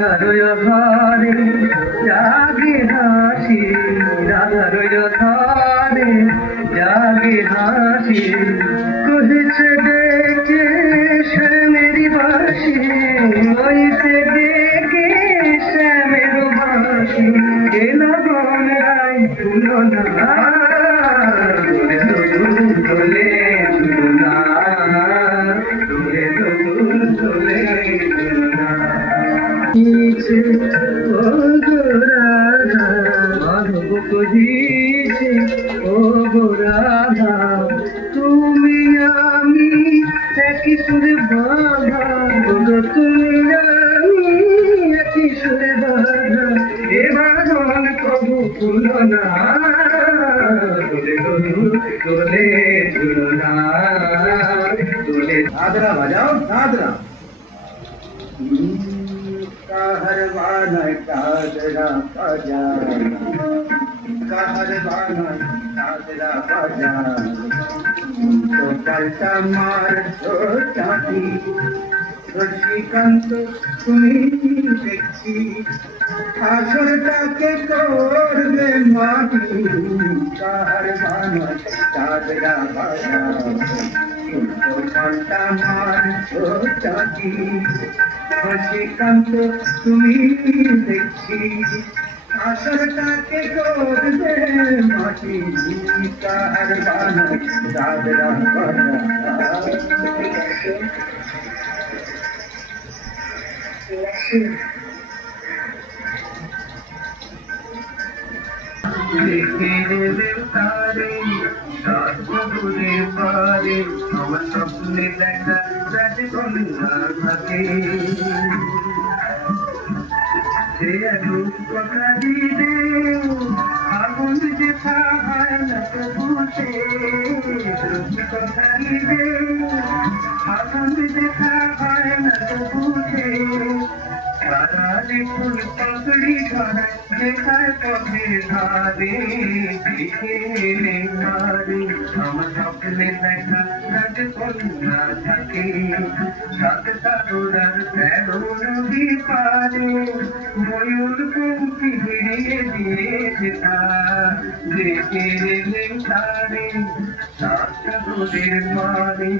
রাধার ঘরে জাগে হাসি, রাধার ঘরে জাগে হাসি, কহিছে ডেকে শ্যামেরি বাসি, কহিছে ডেকে শ্যামের বাসি, এলো বনরাই তুলনা দোলে তুলনা, দোলে দোলে তুলনা। ও গো রাধা মাধব কহিছে, ও গো রাধা তুমি আমি একই সুরে বাঁধা, তুমি আমি একই সুরে বাঁধা, এ বাঁধন কবু খুলো না, দোলে দোলে তুলনা, দোলে। দাদরা বাজাও দাদরা। कहरवाना दादरा बजाना, कहरवाना दादरा बजाना, तो पलटा मार दो चाटी, রসিকান্ত তুমি দেখছি আসরটাকে করবে মাটি, कहरवाना दादरा बजाना, तो पलटा मार दो चाटी, রসিকান্ত তুমি দেখছি আসরটাকে করবে মাটি, कहरवाना दादरा बजाना। তারে সাতপুরে পারে আমার স্বপ্নে দেখা রাজকন্যা থাকে, সে রূপ কথা দিলে আগুন দেখা হয় না তবুতে, রূপ কথা দিলে আগুন দেখা হয় না তবুতে, সারালে ফুল পাপড়ি ধরায় দেখায় পথে ধারে, দেখে ধারে আমার স্বপ্নে দেখা রাজকন্যা থাকে, সাত তারার 13 নদী পারে ময়ূর পঙ্খী ভিড়িয়ে দিয়েছে তার, দেখে রেলে তারে সাত সাগরের পারে।